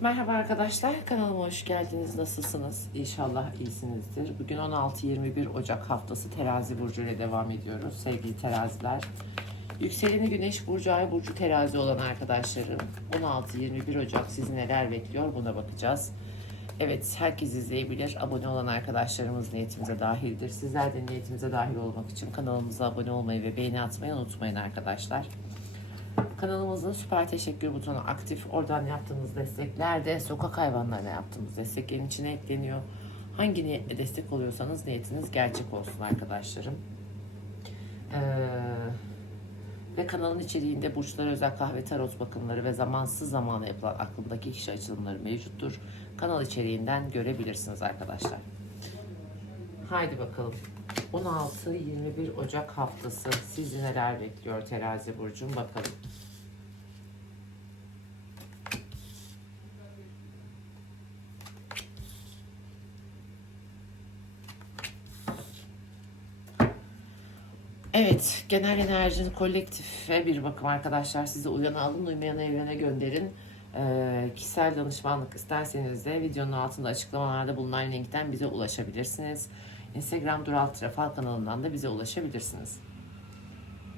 Merhaba arkadaşlar, kanalıma hoş geldiniz. Nasılsınız? İnşallah iyisinizdir. Bugün 16-21 Ocak haftası terazi burcu ile devam ediyoruz. Sevgili teraziler. Yükseleni Güneş Burcu, Ay Burcu terazi olan arkadaşlarım. 16-21 Ocak sizi neler bekliyor buna bakacağız. Evet, herkes izleyebilir. Abone olan arkadaşlarımız niyetimize dahildir. Sizler de niyetimize dahil olmak için kanalımıza abone olmayı ve beğeni atmayı unutmayın arkadaşlar. Kanalımızın süper teşekkür butonu aktif. Oradan yaptığımız destekler de sokak hayvanlarına yaptığımız desteklerin içine ekleniyor. Hangi niyetle destek oluyorsanız niyetiniz gerçek olsun arkadaşlarım. Ee, ve kanalın içeriğinde burçlara özel kahve tarot bakımları ve zamansız zamana yapılan aklımdaki kişi açılımları mevcuttur. Kanal içeriğinden görebilirsiniz arkadaşlar. Haydi bakalım. 16-21 Ocak haftası sizi neler bekliyor terazi burcum bakalım. Evet, genel enerjinin kolektife bir bakım arkadaşlar. Sizi uyana alın, uymayanı evrene gönderin. Ee, kişisel danışmanlık isterseniz de videonun altında açıklamalarda bulunan linkten bize ulaşabilirsiniz. Instagram Dural Trafal kanalından da bize ulaşabilirsiniz.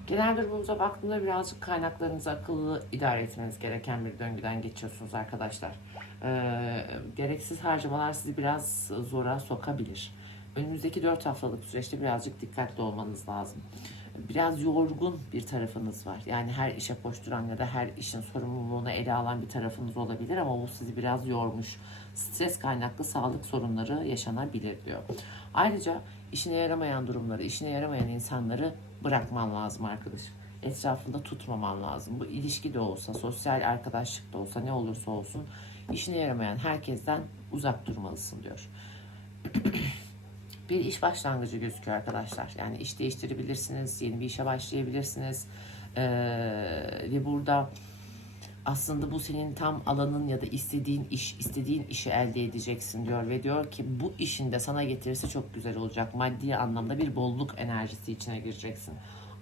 Genel durumunuza baktığımda birazcık kaynaklarınızı akıllı idare etmeniz gereken bir döngüden geçiyorsunuz arkadaşlar. Ee, gereksiz harcamalar sizi biraz zora sokabilir. Önümüzdeki 4 haftalık süreçte birazcık dikkatli olmanız lazım. Biraz yorgun bir tarafınız var. Yani her işe koşturan ya da her işin sorumluluğunu ele alan bir tarafınız olabilir ama bu sizi biraz yormuş. Stres kaynaklı sağlık sorunları yaşanabilir diyor. Ayrıca işine yaramayan durumları, işine yaramayan insanları bırakman lazım arkadaşım. Etrafında tutmaman lazım. Bu ilişki de olsa, sosyal arkadaşlık da olsa ne olursa olsun işine yaramayan herkesten uzak durmalısın diyor. bir iş başlangıcı gözüküyor arkadaşlar. Yani iş değiştirebilirsiniz, yeni bir işe başlayabilirsiniz. Ee, ve burada aslında bu senin tam alanın ya da istediğin iş, istediğin işi elde edeceksin diyor ve diyor ki bu işin de sana getirisi çok güzel olacak. Maddi anlamda bir bolluk enerjisi içine gireceksin.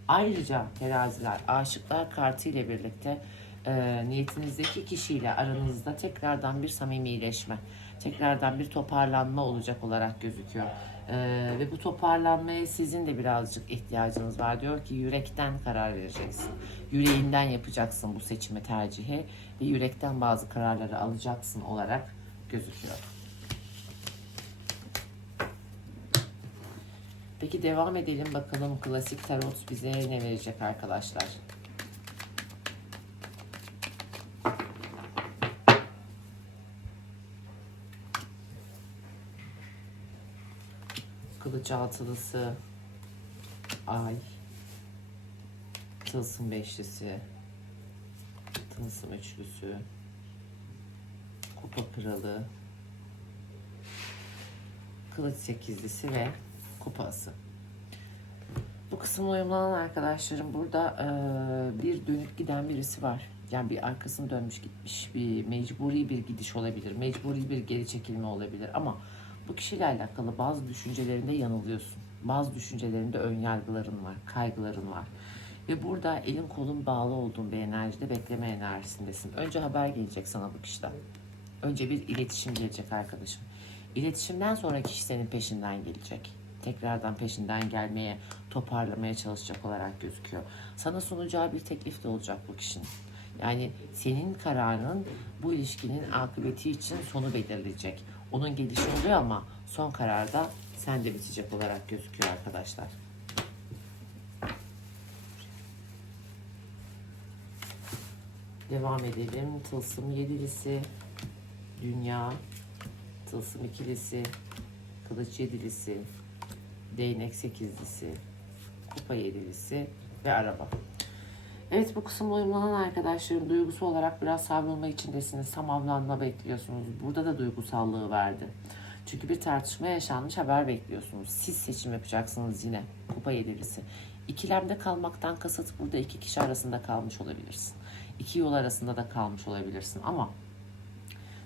Ayrıca teraziler, aşıklar kartı ile birlikte e, niyetinizdeki kişiyle aranızda tekrardan bir samimileşme, tekrardan bir toparlanma olacak olarak gözüküyor. Ee, ve bu toparlanmaya sizin de birazcık ihtiyacınız var. Diyor ki yürekten karar vereceksin. Yüreğinden yapacaksın bu seçimi tercihi ve yürekten bazı kararları alacaksın olarak gözüküyor. Peki devam edelim bakalım klasik tarot bize ne verecek arkadaşlar. Kılıç altılısı, ay, tılsım beşlisi, tılsım üçlüsü, kupa kralı, kılıç sekizlisi ve kupası. Bu kısım uyumlanan arkadaşlarım burada e, bir dönüp giden birisi var. Yani bir arkasını dönmüş gitmiş bir mecburi bir gidiş olabilir. Mecburi bir geri çekilme olabilir ama bu kişiyle alakalı bazı düşüncelerinde yanılıyorsun. Bazı düşüncelerinde ön yargıların var, kaygıların var. Ve burada elin kolun bağlı olduğun bir enerjide bekleme enerjisindesin. Önce haber gelecek sana bu kişiden. Önce bir iletişim gelecek arkadaşım. İletişimden sonra kişi senin peşinden gelecek. Tekrardan peşinden gelmeye, toparlamaya çalışacak olarak gözüküyor. Sana sunacağı bir teklif de olacak bu kişinin. Yani senin kararın bu ilişkinin akıbeti için sonu belirleyecek. Onun gelişi oluyor ama son kararda sende bitecek olarak gözüküyor arkadaşlar. Devam edelim. Tılsım yedilisi, dünya, tılsım ikilisi, kılıç yedilisi, değnek sekizlisi, kupa yedilisi ve araba. Evet bu kısımla uyumlanan arkadaşlarım duygusu olarak biraz savrulma içindesiniz. Tamamlanma bekliyorsunuz. Burada da duygusallığı verdi. Çünkü bir tartışma yaşanmış haber bekliyorsunuz. Siz seçim yapacaksınız yine. Kupa yedilisi. İkilemde kalmaktan kasıt burada iki kişi arasında kalmış olabilirsin. İki yol arasında da kalmış olabilirsin ama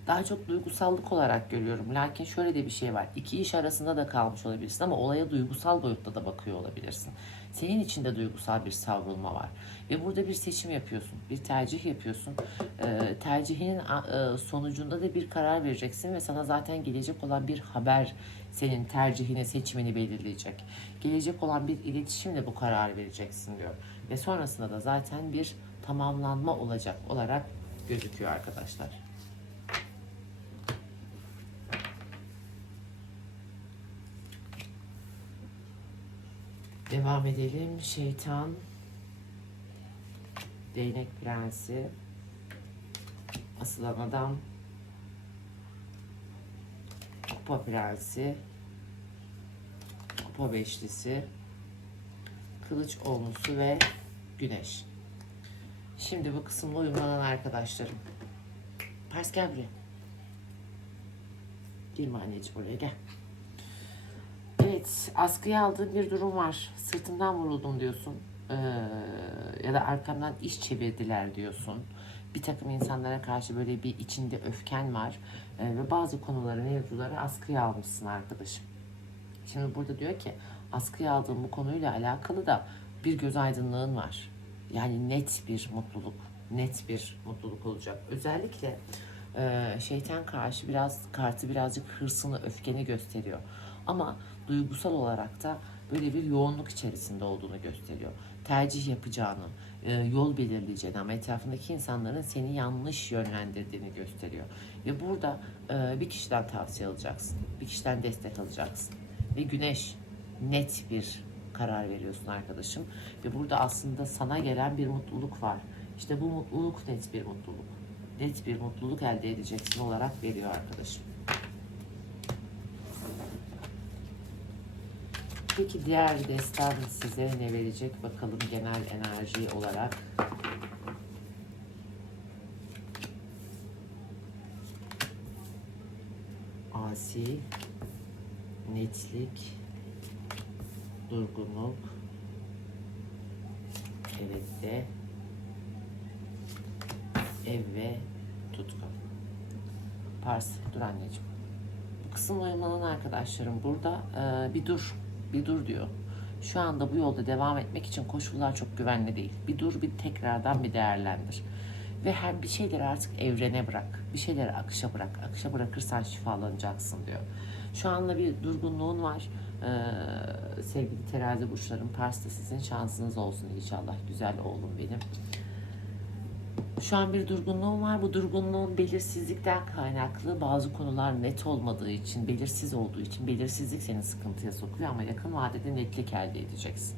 Daha çok duygusallık olarak görüyorum. Lakin şöyle de bir şey var. İki iş arasında da kalmış olabilirsin ama olaya duygusal boyutta da bakıyor olabilirsin. Senin içinde duygusal bir savrulma var. Ve burada bir seçim yapıyorsun. Bir tercih yapıyorsun. Ee, tercihinin e, sonucunda da bir karar vereceksin ve sana zaten gelecek olan bir haber senin tercihini, seçimini belirleyecek. Gelecek olan bir iletişimle bu kararı vereceksin diyor. Ve sonrasında da zaten bir tamamlanma olacak olarak gözüküyor arkadaşlar. Devam edelim. Şeytan, değnek prensi, asılan adam, kupa prensi, kupa beşlisi, kılıç onlusu ve güneş. Şimdi bu kısımla uyumlanan arkadaşlarım. Pars gel buraya. Girme anneciğim buraya gel. Evet, askıya aldığın bir durum var. Sırtımdan vuruldum diyorsun. Ee, ya da arkamdan iş çevirdiler diyorsun. Bir takım insanlara karşı böyle bir içinde öfken var. Ee, ve bazı konuları, mevzuları askıya almışsın arkadaşım. Şimdi burada diyor ki askıya aldığın bu konuyla alakalı da bir göz aydınlığın var. Yani net bir mutluluk, net bir mutluluk olacak. Özellikle e, şeytan karşı biraz kartı birazcık hırsını, öfkeni gösteriyor. Ama duygusal olarak da böyle bir yoğunluk içerisinde olduğunu gösteriyor. Tercih yapacağını, e, yol belirleyeceğini ama etrafındaki insanların seni yanlış yönlendirdiğini gösteriyor. Ve burada e, bir kişiden tavsiye alacaksın, bir kişiden destek alacaksın. Ve güneş net bir karar veriyorsun arkadaşım. Ve burada aslında sana gelen bir mutluluk var. İşte bu mutluluk net bir mutluluk. Net bir mutluluk elde edeceksin olarak veriyor arkadaşım. Peki diğer destan size ne verecek bakalım genel enerji olarak. Asi, netlik, durgunluk, evet de, ev ve tutku. Pars, dur anneciğim. Bu kısımla uyumlanan arkadaşlarım burada e, bir dur, bir dur diyor. Şu anda bu yolda devam etmek için koşullar çok güvenli değil. Bir dur, bir tekrardan bir değerlendir. Ve her bir şeyleri artık evrene bırak. Bir şeyleri akışa bırak. Akışa bırakırsan şifalanacaksın diyor. Şu anda bir durgunluğun var. Ee, sevgili terazi burçlarım. Pars'ta sizin şansınız olsun inşallah. Güzel oğlum benim. Şu an bir durgunluğum var. Bu durgunluğun belirsizlikten kaynaklı bazı konular net olmadığı için, belirsiz olduğu için belirsizlik seni sıkıntıya sokuyor ama yakın vadede netlik elde edeceksin.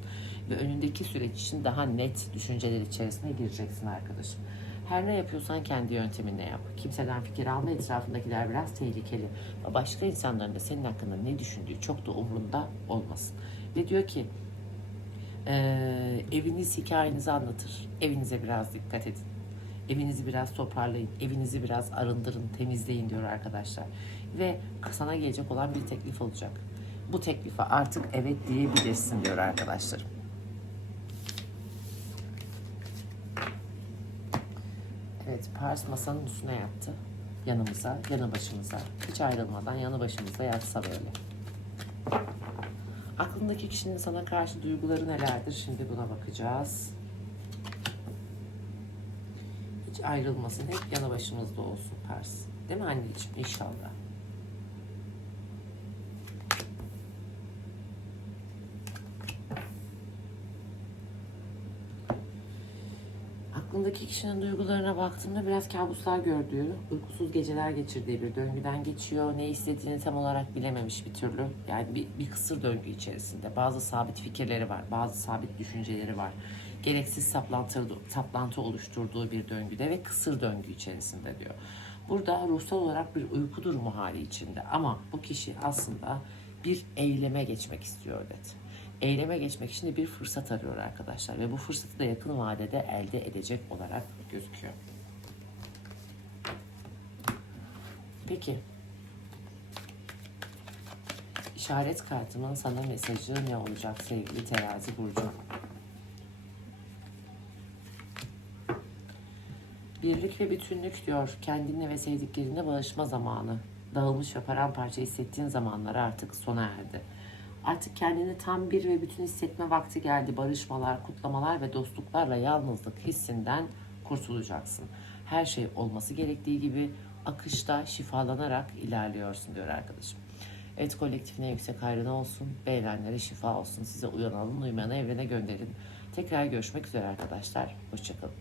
Ve önündeki süreç için daha net düşünceler içerisine gireceksin arkadaşım. Her ne yapıyorsan kendi yönteminle yap. Kimseden fikir alma, etrafındakiler biraz tehlikeli. Başka insanların da senin hakkında ne düşündüğü çok da umurunda olmasın. Ve diyor ki, ee, eviniz hikayenizi anlatır. Evinize biraz dikkat edin. Evinizi biraz toparlayın, evinizi biraz arındırın, temizleyin diyor arkadaşlar. Ve sana gelecek olan bir teklif olacak. Bu teklife artık evet diyebilirsin diyor arkadaşlarım. Evet, Pars masanın üstüne yattı. Yanımıza, yanı başımıza. Hiç ayrılmadan yanı başımıza yatsa böyle. Aklındaki kişinin sana karşı duyguları nelerdir? Şimdi buna bakacağız. Ayrılmasın. Hep yanı başımızda olsun Pars. Değil mi anneciğim? İnşallah. Aklındaki kişinin duygularına baktığımda biraz kabuslar gördüğü, uykusuz geceler geçirdiği bir döngüden geçiyor. Ne istediğini tam olarak bilememiş bir türlü. Yani bir, bir kısır döngü içerisinde. Bazı sabit fikirleri var, bazı sabit düşünceleri var. Gereksiz saplantı, saplantı oluşturduğu bir döngüde ve kısır döngü içerisinde diyor. Burada ruhsal olarak bir uyku durumu hali içinde ama bu kişi aslında bir eyleme geçmek istiyor dedi eyleme geçmek için de bir fırsat arıyor arkadaşlar ve bu fırsatı da yakın vadede elde edecek olarak gözüküyor. Peki. İşaret kartımın sana mesajı ne olacak sevgili terazi burcu? Birlik ve bütünlük diyor. Kendinle ve sevdiklerine bağışma zamanı. Dağılmış ve paramparça hissettiğin zamanlar artık sona erdi. Artık kendini tam bir ve bütün hissetme vakti geldi. Barışmalar, kutlamalar ve dostluklarla yalnızlık hissinden kurtulacaksın. Her şey olması gerektiği gibi akışta şifalanarak ilerliyorsun diyor arkadaşım. Evet kolektifine yüksek hayrına olsun. Beğenenlere şifa olsun. Size uyanalım, uymayanı evrene gönderin. Tekrar görüşmek üzere arkadaşlar. Hoşçakalın.